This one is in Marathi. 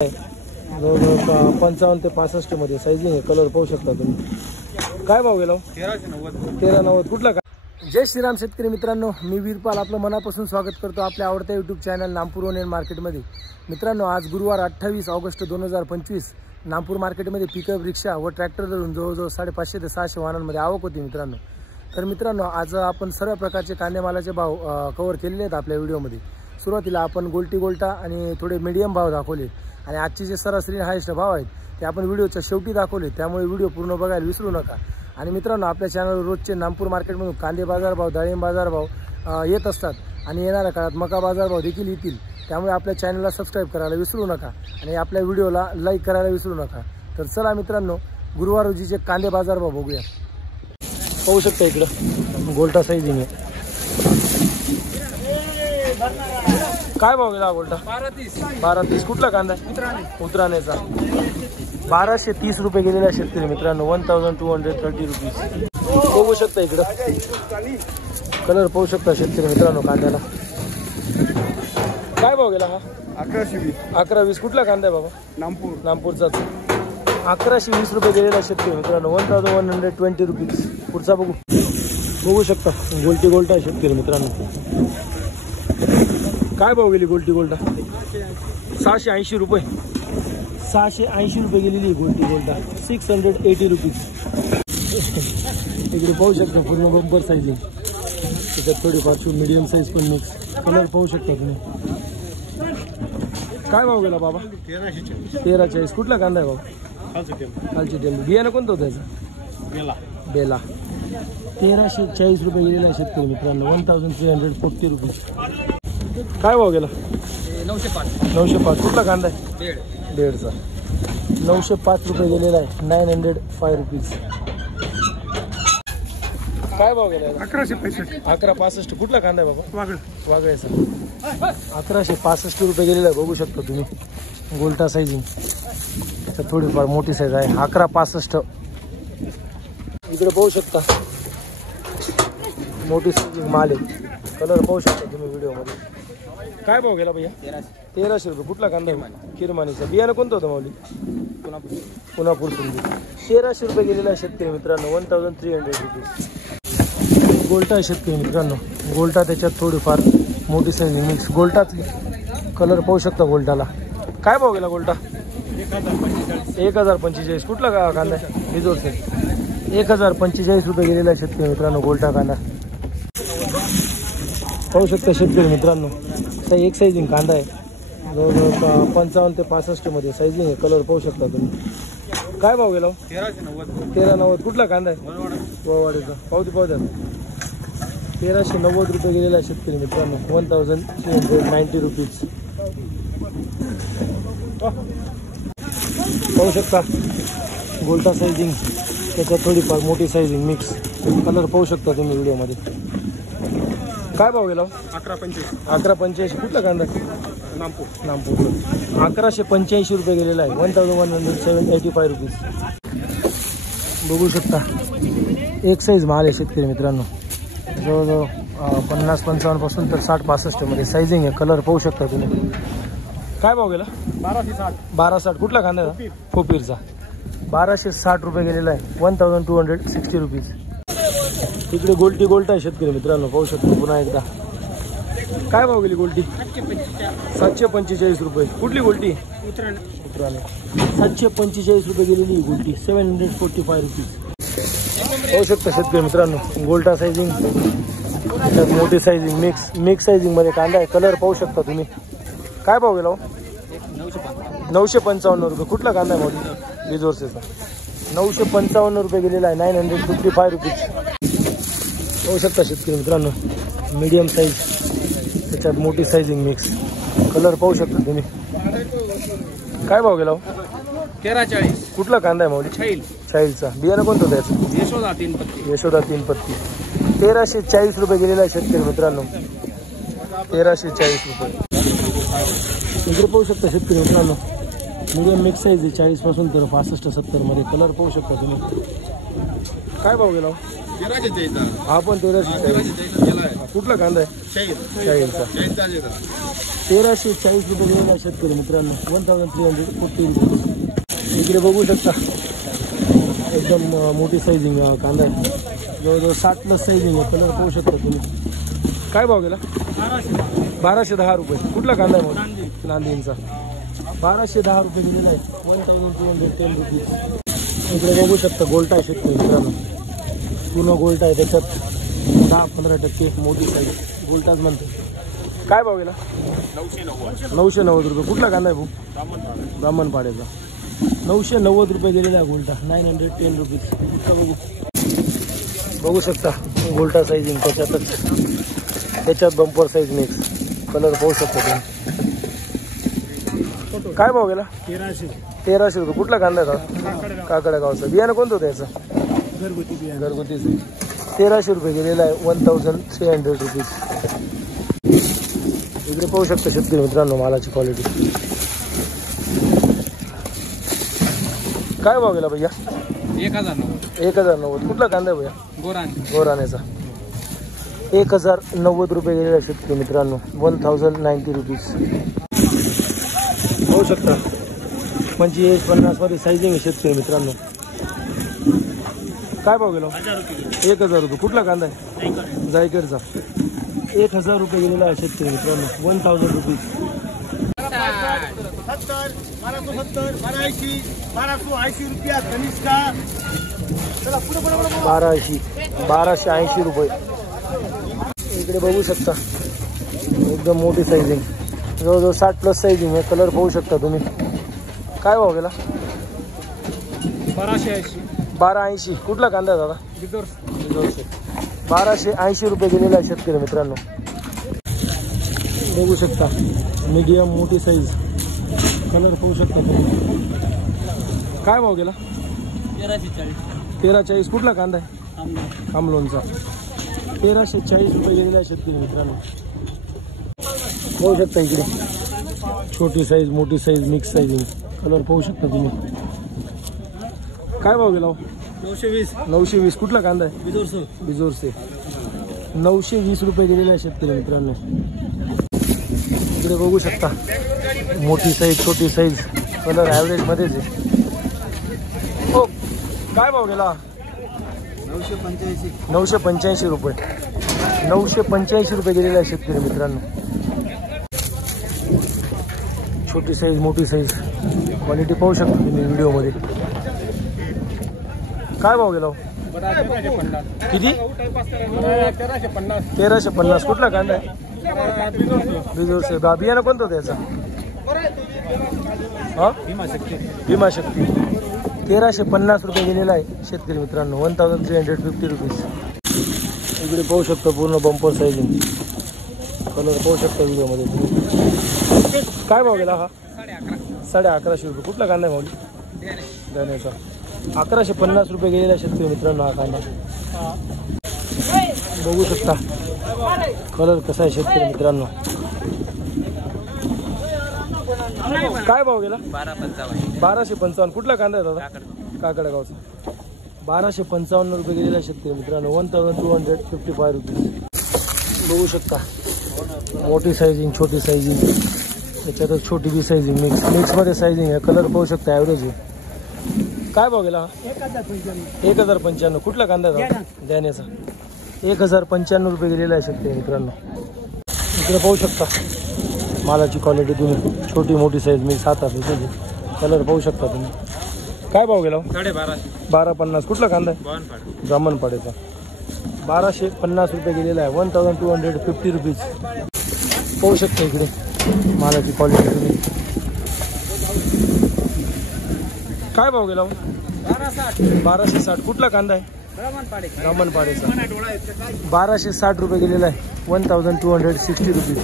जवळजवळ 55 ते 65 मध्ये साईजिंग आहे. कलर पाहू शकता तुम्ही. काय भाव गेला? 1390. कुठला का? जय श्रीराम शेतकरी मित्रांनो, मी वीरपाल आपलं मनापासून स्वागत करतो आपल्या आवडत्या यूट्यूब चॅनल नामपूर ओनियन मार्केटमध्ये. मित्रांनो, आज गुरुवार 28 ऑगस्ट 2025 नामपूर मार्केटमध्ये पिकअप, रिक्षा व ट्रॅक्टर धरून जवळजवळ 550 ते 600 वाहनांमध्ये आवक होती मित्रांनो. तर मित्रांनो, आज आपण सर्व प्रकारचे कांदेमालाचे भाव कव्हर केलेले आहेत आपल्या व्हिडिओमध्ये. सुरुवातीला आपण गोल्टा आणि थोडे मीडियम भाव दाखवले आणि आजचे जे सरासरी हायस्ट भाव आहेत ते आपण व्हिडिओच्या शेवटी दाखवले. त्यामुळे व्हिडिओ पूर्ण बघायला विसरू नका. आणि मित्रांनो, आपल्या चॅनलवर रोजचे नामपूर मार्केटमधून कांदे बाजार भाव, डाळिंब बाजार भाव येत असतात आणि येणाऱ्या काळात मका बाजार भाव देखील येतील. त्यामुळे आपल्या चॅनलला सबस्क्राईब करायला विसरू नका आणि आपल्या व्हिडिओला लाईक करायला विसरू नका. तर चला मित्रांनो, गुरुवार रोजीचे कांदे बाजार भाव बघूया. पाहू शकता इकडं गोल्टा साईजिंग आहे. काय भाव गेला गोल्टा? 1230. कुठला कांदा? उतराणेचा. 1230 रुपये गेलेला शेतकरी मित्रांनो. 1230 रुपीज. बघू शकता इकडं कलर पाहू शकता शेतकरी मित्रांनो कांद्याला. काय भाव गेला हा? 1120. कुठला कांदा आहे बाबा? नामपूरचा. 1120 रुपये गेलेला शेतकरी मित्रांनो. 1120 रुपीज. पुढचा बघू शकता गोल्टा आहे शेतकरी मित्रांनो. काय भाव गेली गोल्टा? 680 रुपये. 680 रुपये गेलेली गोल्टा. 680 रुपीज. इकडे पाहू शकता पूर्ण बंपर साईजिंग. त्याच्यात थोडीफार मीडियम साईज पण मिक्स. कलर पाहू शकता तुम्ही. काय भाव गेला बाबा? 1340. कुठला कांदा आहे बाबा? खालची टेल. बियाणं कोणतं होतं त्याचं? बेला. 1340 रुपये गेलेला आहे शेतकरी मित्रांनो. 1340 रुपीज. काय भाव गेला? 905. कुठला कांदा आहे? बेडचा. 905 रुपये गेलेला आहे. 905 रुपीज. काय भाव गेला? 1165. कुठला कांदा आहे बाबा? वागळेचा. 1165 रुपये गेलेला आहे. बघू शकता तुम्ही गोल्टा साईजिंग. तर थोडीफार मोठी साईज आहे. 1165. इकडे पाहू शकता मोठी साईजिंग माल आहे. कलर पाहू शकता तुम्ही व्हिडिओमध्ये. काय भाव गेला भैया? 1300 रुपये. कुठला कांदा? किरमानीचा. बियाणं कोणतं होतं माऊली? पुनापूर सुंदी. 1300 रुपये गेलेला शेतकरी मित्रांनो. 1300 रुपीज. गोल्टा आहे शेतकरी मित्रांनो. गोल्टा त्याच्यात थोडीफार मोठी साईज मिक्स. गोल्टाच कलर पाहू शकता गोल्टाला. काय भाव गेला गोल्टा? 1045. कुठला कांदा? रिझोर्ट. 1045 रुपये गेलेला शेतकरी मित्रांनो गोल्टा कांदा. पाहू शकता शेतकरी मित्रांनो. एक साईजिंग कांदा आहे. जवळजवळ 55 ते 65 मध्ये साईजिंग आहे. कलर पाहू शकता तुम्ही. काय भाव गेला? 1390. कुठला कांदा आहे? वळवाडीचा. पाहू द्या. 1390 रुपये गेलेला आहे शेतकरी मित्रांनो. 1390 रुपीज. पाहू शकता गोल्टा साईजिंग. त्याच्यात थोडीफार मोठी साईजिंग मिक्स. कलर पाहू शकता तुम्ही व्हिडिओमध्ये. काय भाव गेला? 1185. कुठला कांदा? नामपूर. 1185 रुपये गेलेला आहे. 1185 रुपीज. बघू शकता एक साईज माल आहे शेतकरी मित्रांनो. जवळजवळ 50-55 पासून तर 60-65 मध्ये साईजिंग आहे. कलर पाहू शकता तुम्ही. काय भाव गेला? 1260. कुठला कांदा? फोपीरचा. 1260 रुपये गेलेला आहे. 1260 रुपीज. इकडे गोल्टा आहे शेतकरी मित्रांनो. पाहू शकतो पुन्हा एकदा. काय भाव गेली गोल्टी? 745 रुपये. कुठली गोल्टी? उतराणे. 745 रुपये गेलेली गोल्टी. 745 रुपीज. पाहू शकता शेतकरी मित्रांनो गोल्टा साईजिंग. त्यात मोठी साईजिंग मिक्स साईजिंग मध्ये कांदा आहे. कलर पाहू शकता तुम्ही. काय भाव गेला? 955 रुपये. कुठला कांदा आहे मोठी? रिझोर्सेचा. 955 रुपये गेलेला आहे. 955 रुपीज. पाहू शकता शेतकरी मित्रांनो मीडियम साईज. त्याच्यात मोठी साईजिंग मिक्स. कलर पाहू शकता तुम्ही. काय भाव गेला? 1340. कुठला कांदा आहे माऊली? चाईलचा. बियाणं कोणतं होतं त्याचं? यशोदा 3 पत्ती. 1340 रुपये गेलेला आहे शेतकरी मित्रांनो. 1340 रुपये. इकडे पाहू शकता शेतकरी मित्रांनो मीडियम मिक्स साईज आहे. 40 पासून तर 65-70 मध्ये. कलर पाहू शकता तुम्ही. काय भाव गेला? हा पण 1340. कुठला कांदा आहे? शाहीरचा. 1340 रुपये गेलेला शेतकरी मित्रांनो. 1340. इकडे बघू शकता एकदम मोठी साईजिंग कांदा आहे. जवळजवळ 60+ साईजिंग आहे. कलर पाहू शकता तुम्ही. काय भाव गेला? 1210 रुपये. कुठला कांदा आहे मग? नांदेडचा. 1210 रुपये दिलेला आहे. 1210 रुपीज. इकडे बघू शकता गोल्टा आहे शेतकरी मित्रांनो. पूर्ण गोल्टा आहे. त्याच्यात 10-15% मोठी साईज गोल्टाच म्हणते. काय भाव गेला? 990 रुपये. कुठला कांदा आहे भाऊ? ब्राह्मणपाड्याचा. 990 रुपये दिलेला आहे गोल्टा. 910 रुपीज. बघू शकता गोल्टा साईजिंग. त्याच्यात बंपर साईज मिक्स. कलर पाहू शकता तुम्ही. काय भाव गेला? 1300 रुपये. कुठला कांदा आहे? काकडा गावचा. बियाणं कोणतं होतं याचं? घरगुती. 1300 रुपये गेलेला आहे. 1300 रुपीज. इकडे पाहू शकता शेतकरी मित्रांनो मालाची क्वालिटी. काय भाव गेला भैया? 1090. कुठला कांदा आहे भैया? गोराण्याचा. 1090 रुपये गेलेला आहे शेतकरी मित्रांनो. 1090 रुपीज. पाहू शकता 25-50 मध्ये साईजिंग आहे शेतकरी मित्रांनो. काय भाव गेला? 1000 रुपये. कुठला कांदा आहे? जायकरचा. 1000 रुपये गेलेला आहे शेतकरी मित्रांनो. 1000 रुपीज. 1280 रुपये. इकडे बघू शकता एकदम मोठी साईजिंग. जवळजवळ 60+ साईजिंग आहे. कलर पाहू शकता तुम्ही. काय भाव गेला? 1280. कुठला कांदा आहे दादा? बिजोरचे. 1280 रुपये गेलेला आहे शेतकरी मित्रांनो. बघू शकता मीडियम मोठी साईज. कलर पाहू शकता तुम्ही. काय भाव गेला? 1340. कुठला कांदा आहे? आमलोनचा. 1340 रुपये गेलेला आहे शेतकरी मित्रांनो. पाहू शकता इकडे छोटी साईज मोठी साईज मिक्स साईजिंग. कलर पाहू शकता तुम्ही. काय भाव गेला? 920. कुठला कांदा आहे? बिजोरचे. 920 रुपये गेलेला आहे शेतकरी मित्रांनो. इकडे बघू शकता मोठी साईज छोटी साईज. कलर ॲव्हरेज मध्येच आहे. हो. काय भाव गेला? 985 रुपये. 985 रुपये गेलेला आहे शेतकरी मित्रांनो. छोटी साईज मोठी साईज क्वालिटी पाहू शकता तुम्ही व्हिडिओमध्ये. काय भाव गेला? किती? 1350. कुठला कांदा आहे? बिजोरचे. बियाणं कोणतं होतं याचं? हा भीमाशक्ती. 1350 रुपये गेलेला आहे शेतकरी मित्रांनो. 1350 रुपीज. इकडे पाहू शकता पूर्ण बंपर साईजिंग. कलर पाहू शकता व्हिडिओमध्ये. काय भाव गेला हा? 1150 रुपये. कुठला कांदा आहे माऊली? दाण्याचा. 1150 रुपये गेलेला आहे शेतकरी मित्रांनो हा कांदा. बघू शकता कलर कसा आहे शेतकरी मित्रांनो. काय भाव गेला? 1255. कुठला कांदा आहे दादा? काकडा गावचा. 1255 रुपये गेलेला आहे शेतकरी मित्रांनो. 1255 रुपीज. बघू शकता मोठी साईजिंग छोटी साईजिंग. त्याच्यातच छोटी बी साईजिंग मिक्समध्ये साईजिंग आहे. कलर पाहू शकता ॲव्हरेज आहे. काय भाव गेला? 1095. कुठला कांदा आहे दाण्याचा? 1095 रुपये गेलेला आहे शेतकरी मित्रांनो. इकडे पाहू शकता मालाची क्वालिटी तुम्ही. छोटी मोठी साईज मिक्स हातात आहे. कलर पाहू शकता तुम्ही. काय भाव गेला? 1250. कुठला कांदा आहे? ब्राह्मणपाड्याचा. 1250 रुपये गेलेला आहे. 1250 रुपीज. पाहू शकता इकडे मालाची क्वालिटी तुम्ही. काय भाव गेला? 1260. कुठला कांदा आहे? ब्राह्मणपाड्याचा. 1260 रुपये गेलेला आहे. 1260 रुपीज.